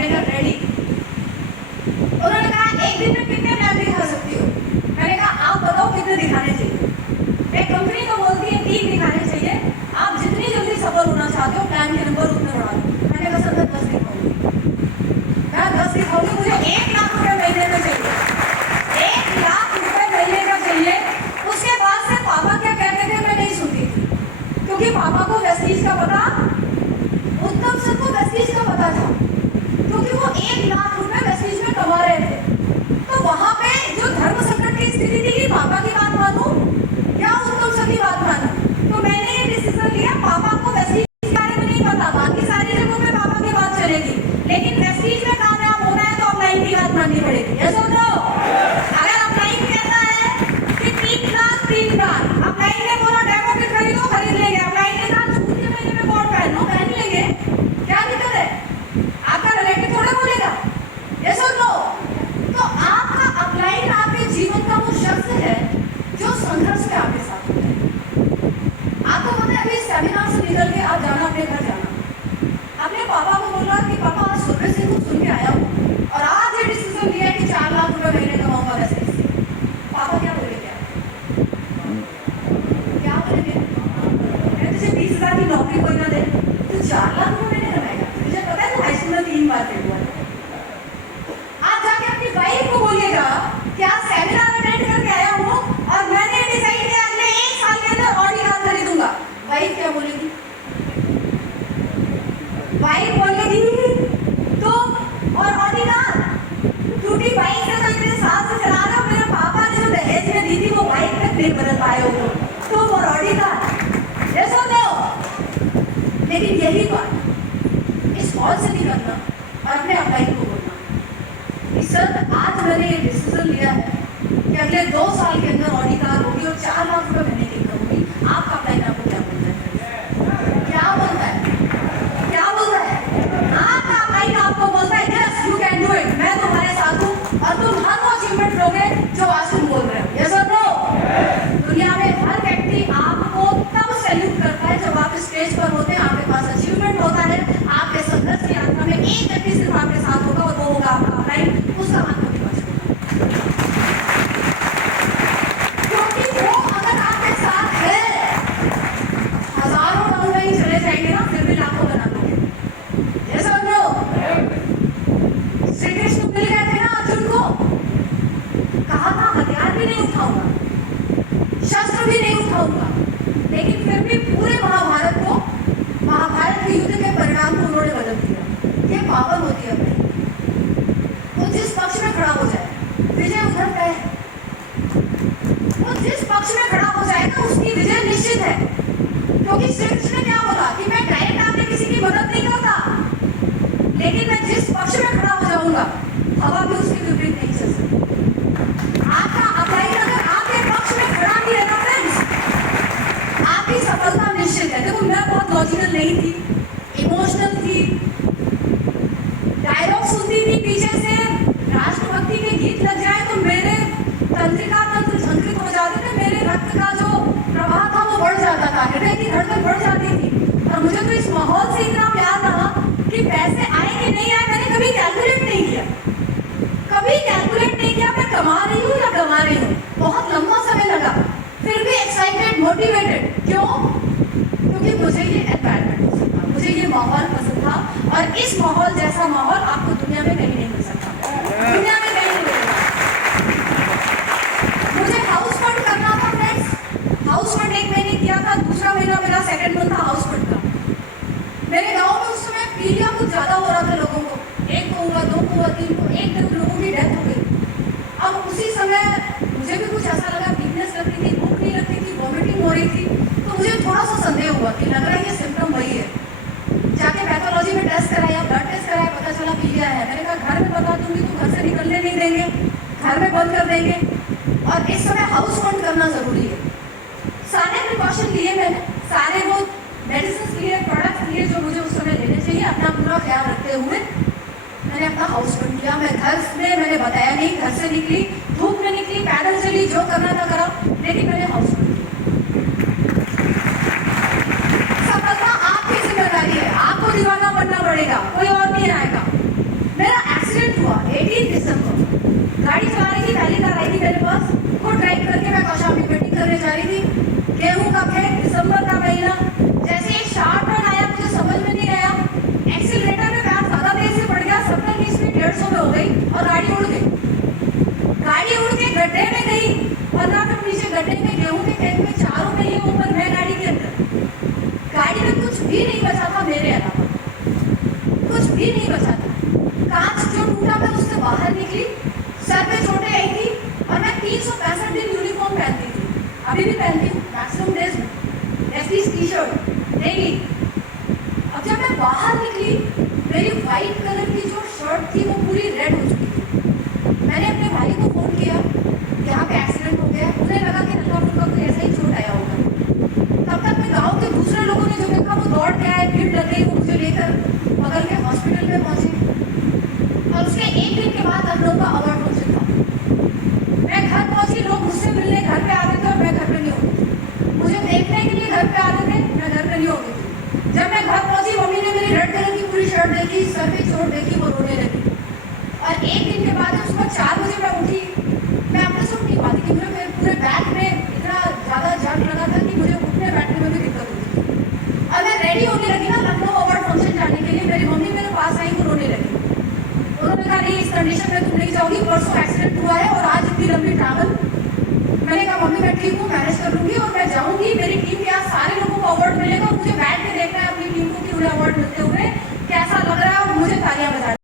मैंने कहा रेडी। उन्होंने कहा एक दिन में कितने प्लान दिखा सकती हो? मैंने कहा आप बताओ कितने दिखाने चाहिए। एक कंपनी तो बोलती है 3 दिखाने चाहिए, आप जितनी जल्दी सफल होना चाहते हो प्लान के नंबर उतने बढ़ा दो। मैंने कहा सर 10 दिखाऊंगी, मैं 10 दिखाऊंगी, मुझे 1 लाख रुपए महीने में चाहिए, 1 लाख रुपए महीने का चाहिए। उसके बाद से पापा क्या कहते थे मैं नहीं सुनती थी, क्योंकि पापा को वेस्टीज का पता, उत्तम सर को वेस्टीज का पता था, क्योंकि वो 1 लाख रुपए वेस्टीज में कमा रहे थे। तो वहां पे जो धर्म संकट की स्थिति थी कि पापा की बात मानूं या उत्तम सर की बात मानूं, तो मैंने ये डिसीजन लिया पापा को वेस्टीज के बारे में नहीं पता, बाकी सारी जगहों में पापा की बात चलेगी, लेकिन वेस्टीज में कामयाब होना है तो अपलाइन की बात माननी पड़ेगी। ये सोचो, अगर अपलाइन कहता है कि 3 लाख 3 लाख, अपलाइन ने बोला डेमो किट खरीदो, खरीद लेंगे। अपलाइन ने कहा जून के महीने में कोट पहनो, पहन लेंगे, क्या दिक्कत है? आपका रिलेटिव थोड़ा बोलेगा। ये सोचो, तो आपका अपलाइन आपके जीवन का वो शख्स है जो संघर्ष में आपके साथ होता है। आपको पता है अभी सेमिनार से निकल के आप जाना अपने घर जाना, अपने पापा को बोला कि पापा आज सुबह से कुछ सुन के आया हूँ और आज ये डिसीजन लिया है कि 4 लाख रुपए महीने कमाऊंगा वैसे। पापा क्या बोलेंगे? क्या बोलेंगे? मैं तुझे 20,000 की नौकरी कोई ना दे, तू 4 लाख रुपए महीने कमाएगा। मुझे पता है तू हाई स्कूल में 3 बार फेल हुआ है। आज जाके अपनी वाइफ को बोलिएगा कि आज सेमिनार अटेंड करके आया हूँ और मैंने डिसाइड किया अगले 1 साल के अंदर ऑडी कार खरीदूंगा। वाइफ क्या बोलेगी? वाइफ बोलेगी तो और ऑडी कार टूटी बाइक से तो इतने साल से चला रहे हो, मेरे पापा ने जो दहेज में दी थी वो बाइक तक नहीं बदल पाए हो तो और ऑडी कार। ये सोचो, लेकिन यही बात इस हॉल से नहीं करना और अपने अपलाइन को बोलना कि सर आज मैंने ये डिसीजन लिया है कि अगले 2 साल के अंदर ऑडी कार होगी और 4 लाख रुपए महीने की करूंगी। आपका अपलाइन आपको क्या बोलता है? क्या बोलता है? क्या बोलता है? आपका अपलाइन आपको बोलता है yes you can do it, मैं तुम्हारे साथ हूँ और तुम हर वो अचीवमेंट लोगे जो आज तुम बोल रहे हो। यस और नो? दुनिया में हर व्यक्ति आपको तब सैल्यूट करता है जब आप स्टेज पर होते हैं, आपके पास अचीवमेंट होता है, आपके संघर्ष की यात्रा में एक व्यक्ति सिर्फ आपके साथ होगा और वो होगा आपका अपलाइन, उसका हाथ कभी मत छोड़ना। क्योंकि वो अगर आपके साथ है, हजारों डाउनलाइन चले जाएंगे ना, फिर भी लाखों बना दोगे। ये समझो, श्री कृष्ण मिल गए थे ना अर्जुन को, कहा था हथियार भी नहीं उठाऊंगा, शस्त्र भी नहीं उठाऊंगा, लेकिन फिर भी पूरे महाभारत के युद्ध के परिणाम को उन्होंने बदल दिया। ये पावर होती है अपनी। वो जिस पक्ष में खड़ा हो जाए विजय उधर तय है। वो जिस पक्ष में खड़ा हो जाएगा उसकी विजय निश्चित है, क्योंकि श्री कृष्ण ने क्या बोला कि मैं डायरेक्ट आके किसी की मदद नहीं करता, लेकिन मैं जिस पक्ष में खड़ा हो जाऊंगा हवा भी उसके विपरीत नहीं चल सकती। आपका अपलाइन अगर आपके पक्ष में खड़ा भी है ना फ्रेंड्स, आपकी सफलता निश्चित है। देखो मैं बहुत लॉजिकल नहीं थी, इमोशनल थी, डायलॉग सुनती थी पीछे से, राष्ट्रभक्ति के गीत लग जाए तो मेरे तंत्रिका तंत्र झंकृत हो जाते थे, मेरे रक्त का जो प्रवाह था वो बढ़ जाता था, हृदय की धड़कन बढ़ जाती थी। और मुझे तो इस माहौल से इतना प्यार रहा कि पैसे आए कि नहीं आए मैंने कभी कैलकुलेट नहीं किया, कभी कैलकुलेट नहीं किया मैं कमा रही हूँ या गमा रही हूँ। बहुत लंबा समय लगा, फिर भी एक्साइटेड, मोटिवेटेड। क्यों? क्योंकि मुझे ये एनवायरनमेंट पसंद था, मुझे ये माहौल पसंद था, और इस माहौल जैसा माहौल आपको दुनिया में कहीं नहीं मिल सकता, दुनिया में कहीं नहीं मिलेगा। मुझे हाउस फंड करना था फ्रेंड्स, हाउस फंड 1 महीने किया था, दूसरा महीना मेरा सेकंड मंथ था हाउस फंड का। मेरे गाँव में उस समय पीलिया कुछ ज्यादा हो रहा था लोगों को, 1 को हुआ, 2 को हुआ, 3 को, 1 लोगों की डेथ हो गई। अब उसी समय मुझे भी कुछ ऐसा लगा, वीकनेस लगती थी, भूख नहीं लगती थी, वॉमिटिंग हो रही थी, तो मुझे थोड़ा सा संदेह हुआ कि लग रहा है ये सिम्टम वही है। जाके पैथोलॉजी में टेस्ट कराया, ब्लड टेस्ट कराया, पता चला पीलिया है। मैंने कहा घर में बता दूंगी तो घर से निकलने नहीं देंगे, घर में बंद कर देंगे, और इस समय हाउस फंड करना जरूरी है। सारे प्रिकॉशन लिए मैंने, सारे वो मेडिसिन लिए, प्रोडक्ट्स लिए जो मुझे उस समय लेने चाहिए, अपना पूरा ख्याल रखते हुए मैंने अपना हाउस फंड किया। मैं घर में मैंने बताया नहीं, घर से निकली, धूप में निकली, पैदल चली, जो करना था करा, लेकिन मैंने हाउस फंड किया। सफलता आपकी जिम्मेदारी है, आपको दीवाना बनना पड़ेगा, कोई और नहीं आएगा। भी नहीं बचा था। कांच जो टूटा मैं उससे बाहर निकली, सर पे चोटें आई थी और मैं 365 दिन यूनिफॉर्म पहनती थी, अभी भी पहनती हूँ maximum days at least T shirt daily. अब जब मैं बाहर निकली, मेरी वाइट कलर की जो शर्ट थी वो पूरी रेड हो चुकी थी। मैंने अपने भाई को फ़ोन किया, यहाँ पे एक्सीडेंट हो गया, उन्हें लगा कि हल्का फुल्का कोई ऐसा ही चोट आया होगा। तब तक मैं गांव के दूसरे लोगों ने जो देखा वो दौड़ के आए, भीड़ लग गई, वो मुझे लेकर बगल के हॉस्पिटल में पहुंचे और उसके एक दिन के बाद हम लोग का अवार्ड फंक्शन था। मैं घर पहुंची, लोग मुझसे मिलने घर पे आते थे और मैं घर पे नहीं होती थी। मुझे देखने के लिए घर पे आते थे, मैं घर पे नहीं होती थी। जब मैं घर पहुंची, मम्मी ने मेरी रेड कलर की पूरी शर्ट देखी, सर पे चोट देखी, वो रोने लगी। और एक दिन के बाद जब सुबह 4 बजे मैं उठी, मैं अपने से उठ नहीं पाती थी। मुझे मेरे पूरे बैक में इतना ज़्यादा जंग लगा था कि मुझे उठने बैठने में भी दिक्कत होती थी। और मैं रेडी होने लगी ना लखनऊ अवार्ड फंक्शन जाने के लिए, मेरी मम्मी मेरे पास आई, वो रोने लगी। उन्होंने कहा नहीं, इस कंडीशन में तुम नहीं जाओगी, परसों एक्सीडेंट हुआ है और आज इतनी लंबी ट्रैवल। मैंने कहा मम्मी मैं ठीक हूँ, मैनेज कर लूँगी और मैं जाऊँगी। मेरी टीम के यहाँ सारे लोगों को अवार्ड मिलेगा, मुझे बैठ के देखना है अपनी टीम को कि उन्हें अवार्ड मिलते हुए कैसा लग रहा है और मुझे तालियां बजा